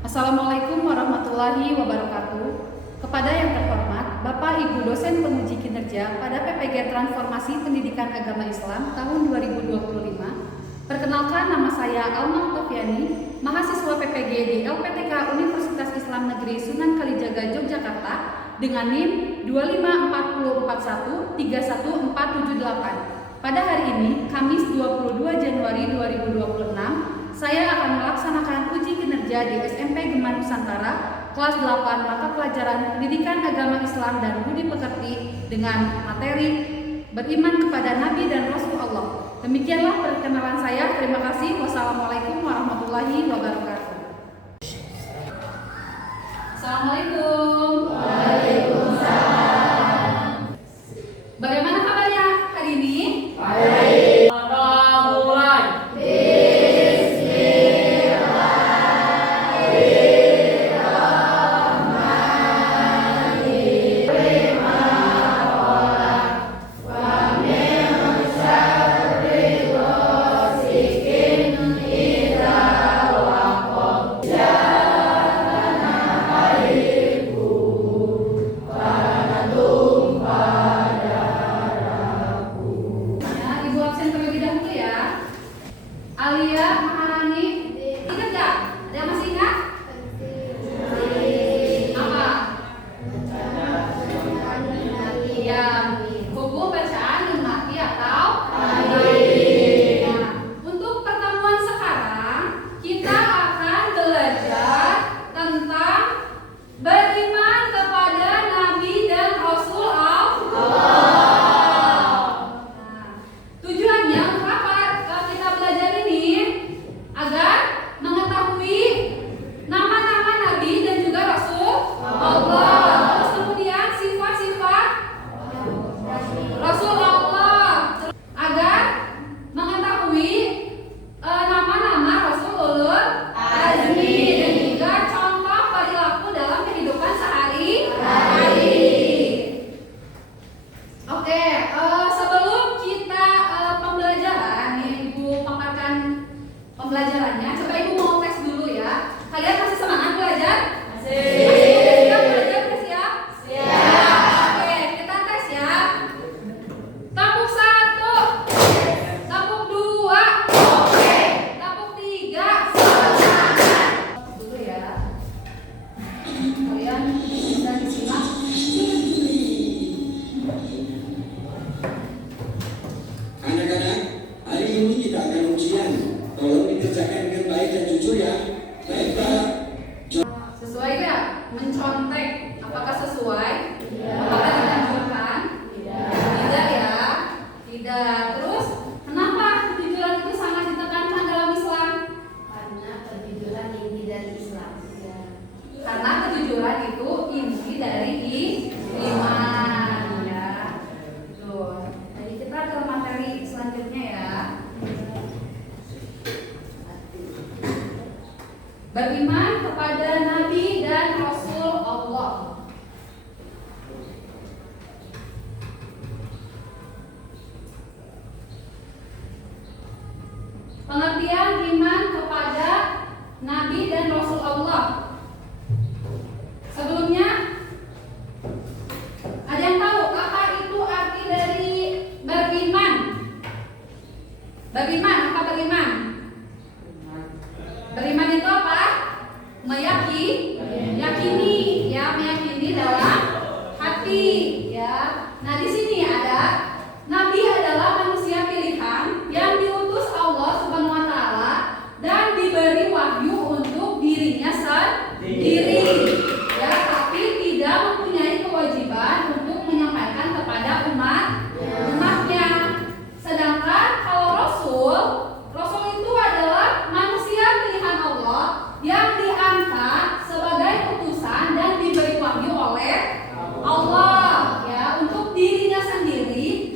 Assalamualaikum warahmatullahi wabarakatuh. Kepada yang terhormat Bapak Ibu dosen penguji kinerja pada PPG Transformasi Pendidikan Agama Islam tahun 2025. Perkenalkan, nama saya Alma Oktaviani, mahasiswa PPG di LPTK Universitas Islam Negeri Sunan Kalijaga Yogyakarta dengan NIM 254413148. Pada hari ini, Kamis 22 Januari 2026, saya akan melaksanakan uji kinerja di SMP Gema Nusantara kelas 8 mata pelajaran Pendidikan Agama Islam dan Budi Pekerti dengan materi beriman kepada Nabi dan Rasul Allah. Demikianlah perkenalan saya. Terima kasih. Wassalamualaikum warahmatullahi wabarakatuh. Assalamualaikum. Waalaikumsalam. Bagaimana kabarnya hari ini? Baik. Alia Maharani, ingat gak? Ada yang masih ingat? Apa? Ya, buku bacaan yang mati atau nah, untuk pertemuan sekarang kita akan belajar tentang beriman kepada Nabi dan Rasul Allah. Tujuannya kenapa kita belajar ini? Agar mengetahui nama-nama Nabi dan juga Rasul Allah. Terus kemudian sifat-sifat Rasul Allah. Agar mengetahui nama-nama Rasulul Azmi dan juga contoh perilaku dalam kehidupan sehari-hari. Oke, sebelum kita pembelajaran, nih Ibu paparkan pembelajarannya. Coba Ibu mau tes dulu ya. Kalian masih semangat belajar? Masih siap belajar? Siap? Siap. Oke, kita tes ya. Tabuk 1, tabuk 2, oke. Tabuk 3, semangat. Dulu ya. Kalian bisa disimak. Anak-anak, hari ini kita akan ujian. Tolong dikerjakan dengan baik dan jujur ya. Baik, Pak. Sesuai gak? Mencontek. Apakah sesuai? Apakah dianjurkan? Tidak ya? Tidak. Terus kenapa kejujuran itu sangat ditekankan dalam Islam? Karena kejujuran inti dari Islam. Karena kejujuran itu inti dari iman ya. Tuh. Jadi kita ke materi selanjutnya ya. Beriman kepada Nabi dan Rasul Allah. Pengertian iman kepada Nabi dan Rasul Allah. Sebelumnya, ada yang tahu apa itu arti dari beriman? Beriman, apa beriman? Beriman itu apa? Meyakini, ya, meyakini dalam hati, ya. Nah, di sini ada Nabi adalah manusia pilihan yang diutus Allah Subhanahu wa taala dan diberi wahyu untuk dirinya sendiri, ya, tapi tidak mempunyai kewajiban untuk menyampaikan kepada umatnya. Sedangkan kalau Rasul itu adalah manusia pilihan Allah yang diangkat sebagai utusan dan diberi wahyu oleh Allah, ya, untuk dirinya sendiri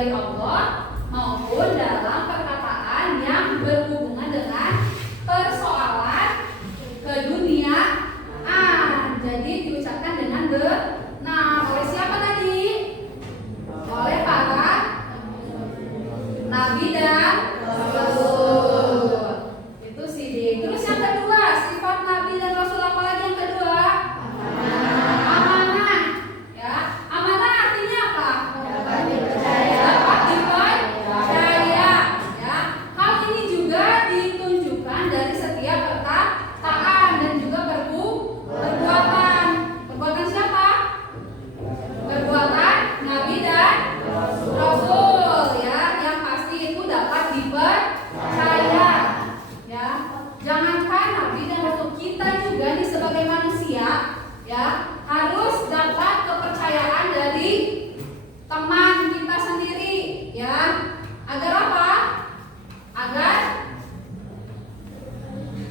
dari Allah maupun dalam perkataan yang berhubungan dengan persoalan keduniaan. Jadi diucapkan dengan benar oleh siapa tadi? Oleh para nabi dan rasul. Itu sih. Terus yang kedua, sifat nabi dan rasul apa lagi yang kedua? Amanah. Ya, amanah artinya apa? Dapat dipercaya. Dapat dipercaya. Ya, hal ini juga ditunjukkan dari setiap perkataan dan juga perbuatan. Perbuatan siapa? Perbuatan nabi dan rasul, ya, yang pasti itu dapat dipercaya. Ya, jangankan nabi dan rasul, kita juga nih sebagai manusia, ya, harus dapat kepercayaan dari teman kita sendiri, ya. Agar apa?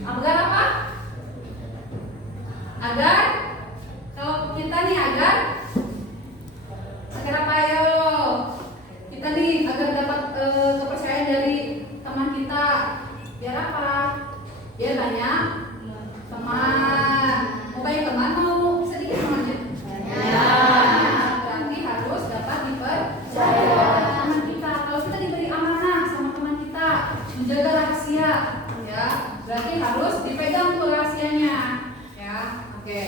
Agar apa? Agar kalau kita nih agar apa ya? Kita nih agar dapat kepercayaan dari teman kita. Biar apa? Biar banyak teman. Mau banyak teman, mau sedikit temannya? Berarti harus dapat dipercaya teman kita. Kalau kita diberi amanah sama teman kita, menjaga rahasia, ya, berarti harus dipegang tuh rahasianya, ya. Oke.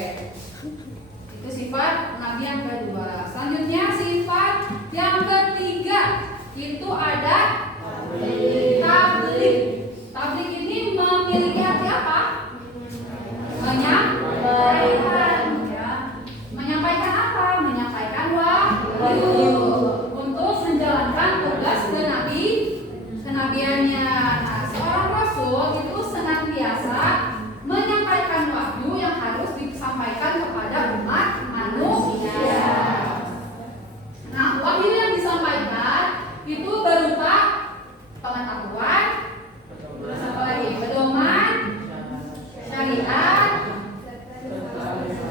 Itu sifat nabi yang kedua. Selanjutnya sifat yang ketiga itu ada tabligh. Tabligh ini memiliki arti apa? Menyampaikan, ya. Menyampaikan apa? Menyampaikan wahyu untuk menjalankan tugas kenabiannya. Nah, seorang rasul itu senantiasa menyampaikan wahyu yang harus disampaikan kepada umat manusia. Nah, wahyu yang disampaikan itu berupa pengetahuan, terus apa lagi? Pedoman, syariat,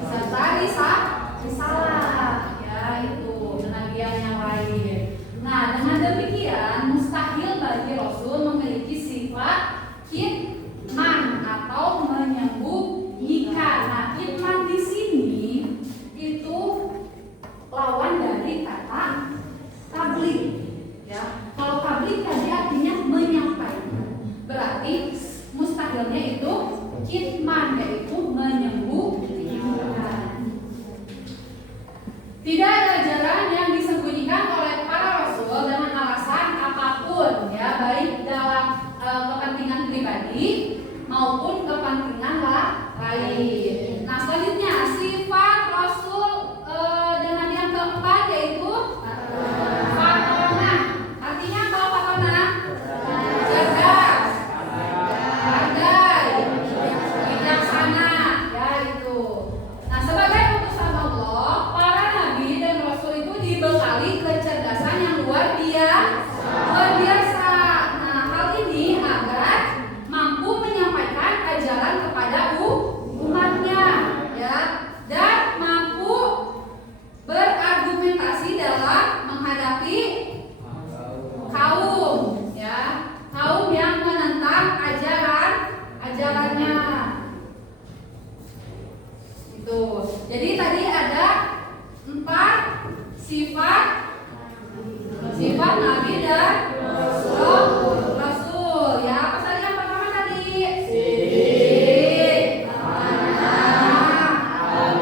serta risalah, ya, itu kenabian yang lain. Nah, dengan demikian mustahil bagi rasul memiliki sifat kitman atau menyembunyikan. Nah, kitman di sini itu lawan dari kata tabligh, ya. Kalau tabligh tadi artinya menyampaikan, berarti mustahilnya itu kitman, yaitu menyembunyikan. Tidak ada ajaran yang disembunyikan oleh para rasul dengan alasan apapun, ya, baik dalam kepentingan pribadi maupun kepentingan lain. Nah, selanjutnya sifat rasul dan nabi yang keempat yaitu fatonah. Artinya apa fatonah? Cerdas, pandai, bijaksana, ya, itu. Nah, sebagai utusan Allah, para nabi dan rasul itu dibekali kecerdasan yang luar biasa. Nah, hal ini agar mampu menyampaikan ajaran kepada umatnya, ya, dan mampu berargumentasi dalam menghadapi kaum, ya, kaum yang menentang ajarannya. Itu. Jadi tadi ada 4 sifat nabi dan rasul, ya. Apa tadi yang pertama tadi? Sidik, amanah,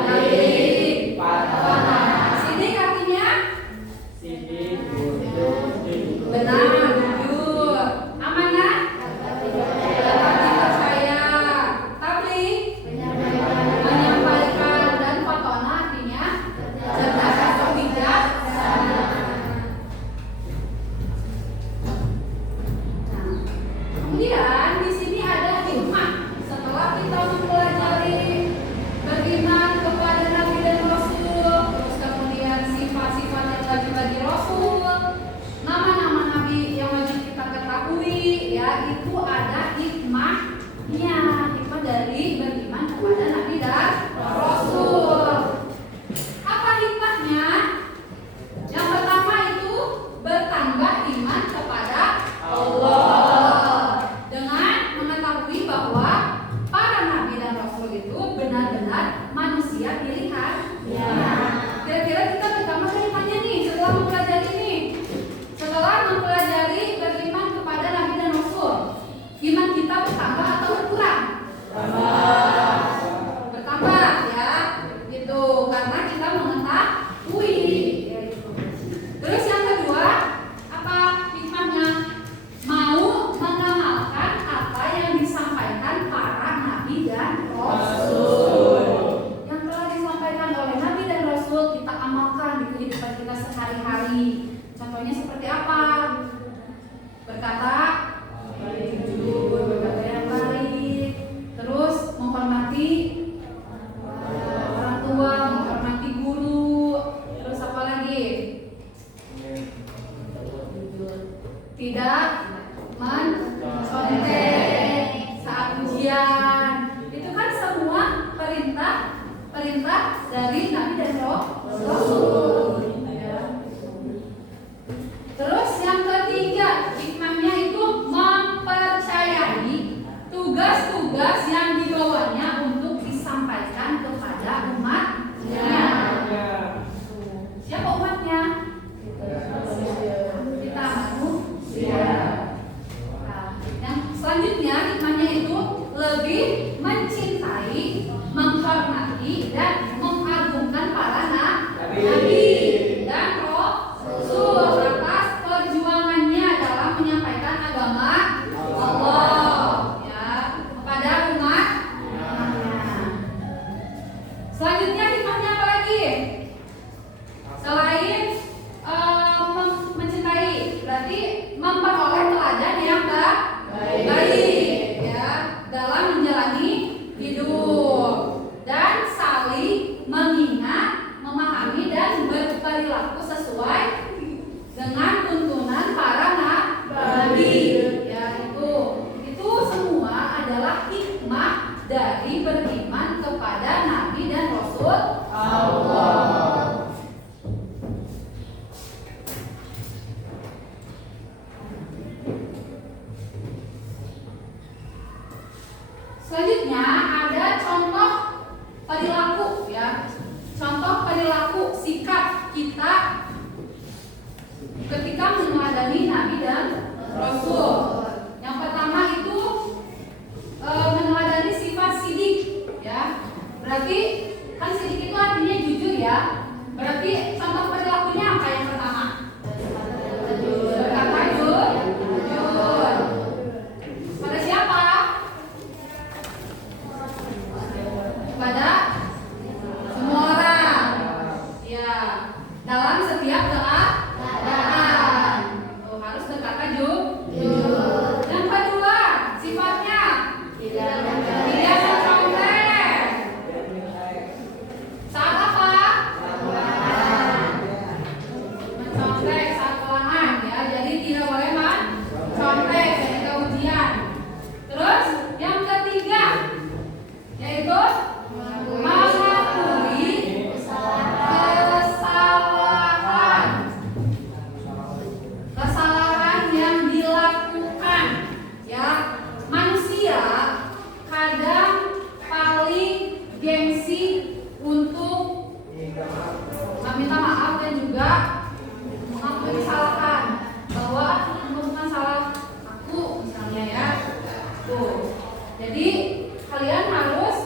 tabligh, fatonah. Sidik artinya benar, jujur. Amanah, dapat dipercaya. Tabligh, menyampaikan. Dan fatonah artinya cerdas atau bijak. seperti apa? Berkata jujur, berkata yang baik, terus menghormati orang tua, menghormati guru, terus apa lagi? Tidak mencontek saat ujian. Itu kan semua perintah dari Nabi dan Rasul. Ya. Terus yang ketiga, hikmahnya itu mempercayai tugas-tugas yang dibawanya untuk disampaikan kepada umatnya. Siapa umatnya? Kita manusia. Nah, yang selanjutnya hikmahnya itu lebih mencintai, menghormati dan mengagungkan para nabi dan rasul atas perjuangannya dalam menyampaikan agama Allah ya kepada umatnya. Selanjutnya hikmahnya apa lagi? Selain mencintai, berarti memperoleh teladan yang baik ya dalam menjalani hidup dan saling mengingat, memahami dan berperilaku sesuai dengan tuntunan para nabi. Ya itu semua adalah hikmah dari beriman kepada nabi dan rasul Allah. Selanjutnya ada contoh perilaku ya. Contoh perilaku sikap kita ketika meneladani nabi dan rasul. Yang pertama itu meneladani sifat sidik ya. Berarti kan sidik itu artinya jujur ya. Berarti contoh perilakunya apa yang pertama? Berkata jujur. Pada siapa? Pada semua orang ya dalam setiap keadaan harus berkata jujur. Yang kedua sifatnya tidak mencontek. Saat apa? Mencontek saat ulangan ya, jadi tidak boleh mencontek ketika ujian. Terus yang ketiga yaitu mengakui kesalahan yang dilakukan ya. Manusia kadang paling gengsi untuk meminta maaf dan juga mengakui kesalahan, bahwa itu bukan salah aku misalnya ya. Tuh. Jadi kalian harus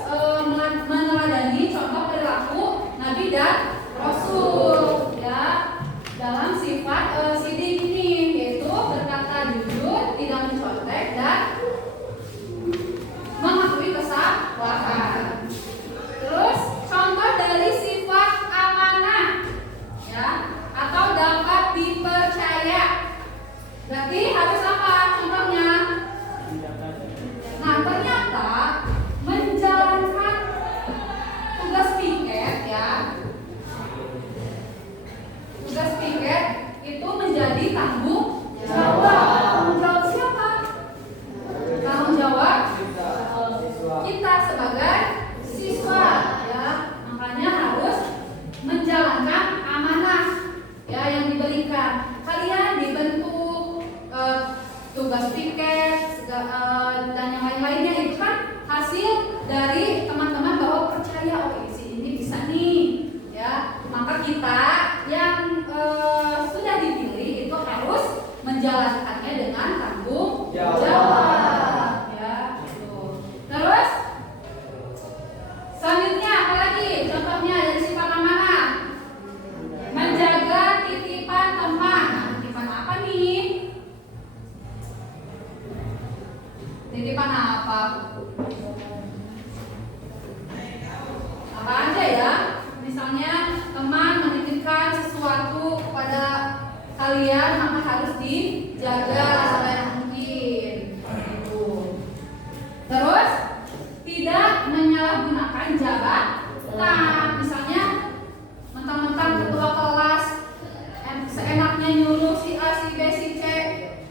meneladani contoh perilaku nabi dan rasul ya dalam sifat sidik ini, yaitu berkata jujur, tidak mencontek dan mengakui kesalahan. Terus contoh dari sifat amanah ya atau dapat dipercaya. Berarti harus apa contohnya? Nah, ternyata menjalankan tugas piket ya. Tugas piket itu menjadi tanggung jawab. Tanggung jawab siapa? Tanggung jawab kita sebagai siswa ya. Makanya harus menjalankan amanah ya yang diberikan. Kalian dibentuk tugas piket dan yang lain-lainnya itu kan hasil dari teman-teman bahwa percaya ini bisa nih ya. Maka kita yang sudah dipilih itu harus menjalankannya dengan tanggung jawab ya. Terus selanjutnya apa lagi? Contohnya dari sifat amanah, menjaga titipan teman. Nah, titipan apa nih? Titipan apa? Apa aja ya? Misalnya teman menitipkan sesuatu kepada kalian, maka harus dijaga sebanyak mungkin. Gitu. Terus tidak menyalahgunakan jabatan. Misalnya mentang-mentang ketua kelas seenaknya nyuruh si A, si B, si C,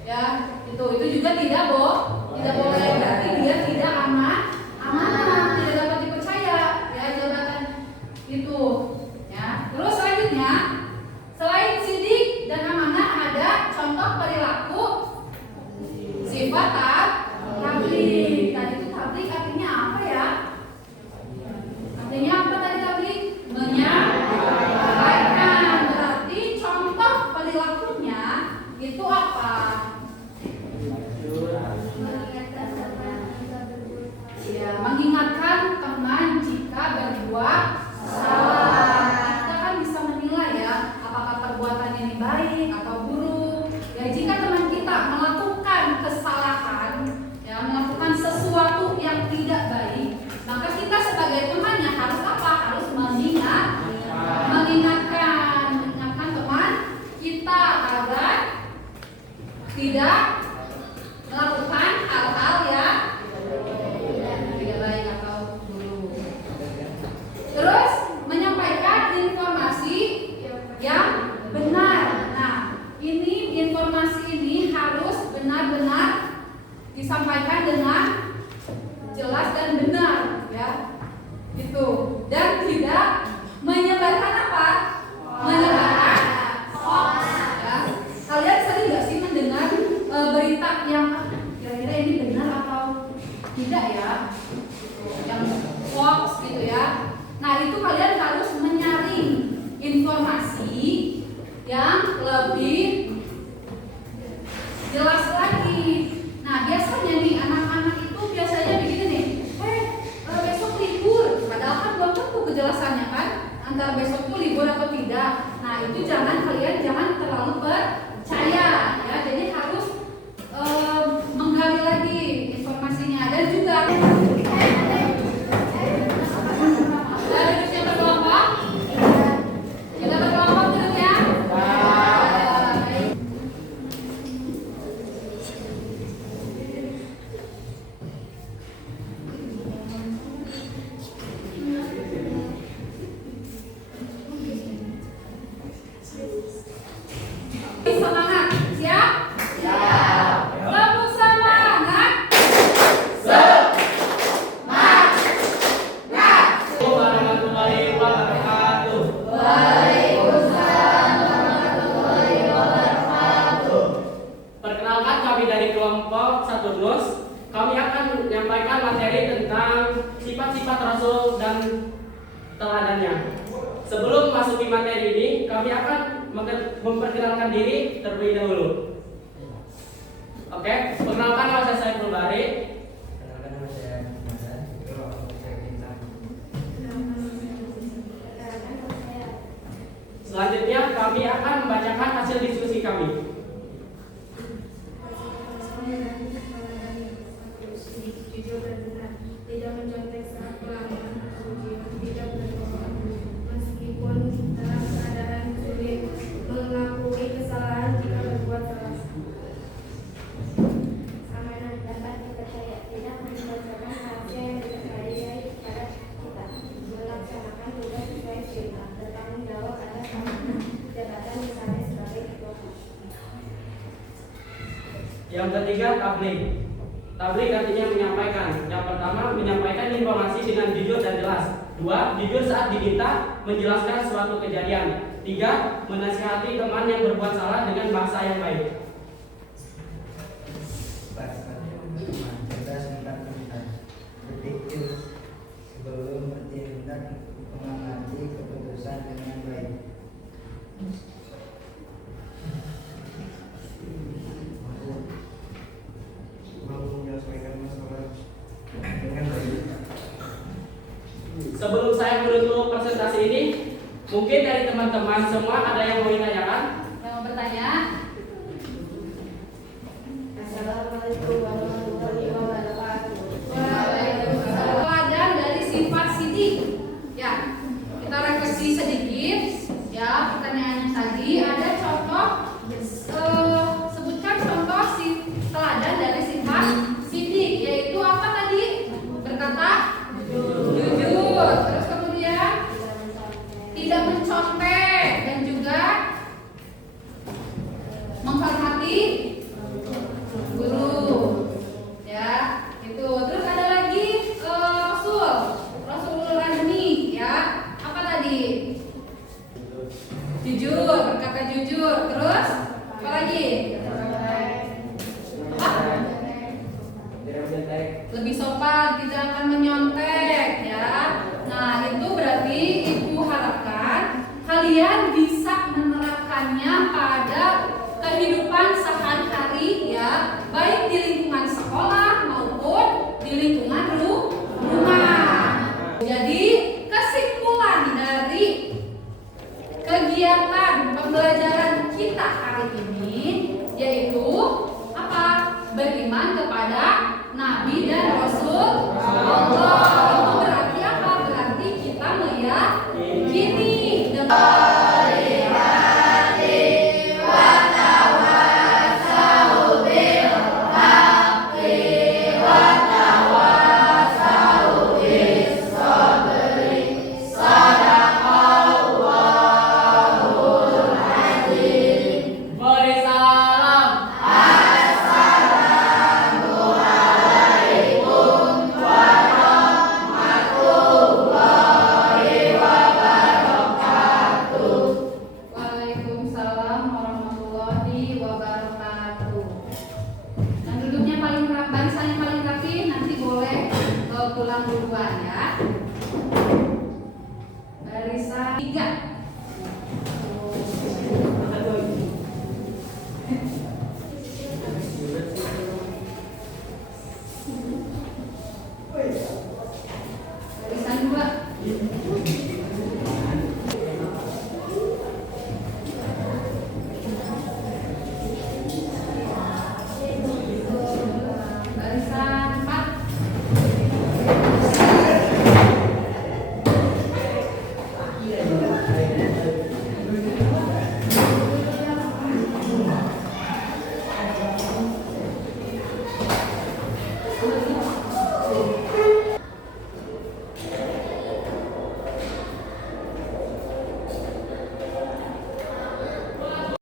ya itu juga tidak boleh, berarti dia tidak amanah, tidak dapat dipercaya, ya jabatan itu, ya. Terus selanjutnya, selain sidik dan amanah ada contoh perilaku sifat tabligh. Tadi itu tabligh artinya apa ya? Artinya apa tadi tabligh? Menyampaikan. Berarti contoh perilakunya itu apa? Ya, mengingatkan teman jika berbuat salah. Kita kan bisa menilai ya, apakah perbuatan ini baik atau buruk. Ya, jika teman kita melakukan kesalahan, ya, melakukan sesuatu yang tidak baik, maka kita sebagai temannya harus apa? Harus mengingatkan teman kita agar tidak melakukan hal-hal yang tidak baik atau buruk. Terus menyampaikan informasi yang benar. Nah, informasi ini harus benar-benar disampaikan dengan jelas dan benar, ya. Itu. Dan tidak menyebarkan apa? Menyebarkan hoax, ya. Kalian sering nggak sih mendengar berita yang kira-kira ini benar atau tidak ya? Yang hoax gitu ya. Nah, itu kalian harus menyaring informasi yang lebih jelas lagi. Nah, biasanya nih anak-anak itu biasanya begini nih, besok libur, padahal kan belum tentu kejelasannya kan antara besok itu libur atau tidak. Nah, itu kalian jangan terlalu percaya, ya. Jadi harus menggali lagi informasinya. Dan juga dari usia terkelompok, kita terkelompok dulu ya. Semangat, siap? Siap. Tepuk semangat. Warahmatullahi wabarakatuh. Waalaikumsalam warahmatullahi wabarakatuh. Perkenalkan, kami dari kelompok 1 NUS. Kami akan menyampaikan materi tentang sifat-sifat Rasul dan teladannya. Sebelum masuki materi ini, kami akan memperkenalkan diri terlebih dahulu. Oke, perkenalkan, nama saya Fulbari. Selanjutnya kami akan membacakan hasil diskusi kami. Jujur dan benar, tidak mencontek saat pelanggaran ujian, tidak berbohong meskipun dalam keadaan sulit, mengakui kesalahan jika berbuat salah. Amanah dapat dipercaya, tidak membacakan rahasia yang dipercayai kepada kita, melaksanakan tugas sesuai perintah, bertanggung jawab atas amanah jabatan misalnya sebagai ketua. Yang ketiga, tabligh. Tabligh artinya menyampaikan. Yang pertama, menyampaikan informasi dengan jujur dan jelas. 2, jujur saat diminta menjelaskan suatu kejadian. 3, menasihati teman yang berbuat salah dengan bahasa yang baik. Cerdas tentang kebenaran, berpikir sebelum bertindak, mengamati keputusan dengan baik. Menyelesaikan masalah dengan baik. Sebelum saya menutup presentasi ini, mungkin dari teman-teman semua ada yang mau ditanyakan? Yang mau bertanya? Assalamualaikum warahmatullahi wabarakatuh. Waalaikumsalam. Teladan dari sifat sidik. Ya, kita revisi sedikit. Ya, pertanyaannya tadi ada contoh berkata jujur. Terus apa lagi? Apa? Lebih sopan, tidak akan menyontek ya. Nah, itu berarti Ibu harapkan kalian bisa menerapkannya pada kehidupan sehari-hari ya, baik di lingkungan sekolah maupun di lingkungan rumah. Jadi, kesimpulan dari kegiatan pembelajaran kita hari ini yaitu apa? Beriman kepada Nabi dan Rasul Allah. Itu berarti apa? Berarti kita meyakini dengan Beri salam. Waalaikumsalam warahmatullahi wabarakatuh. Yang duduknya paling barisan yang paling rapi nanti boleh pulang duluan ya. Barisan 3.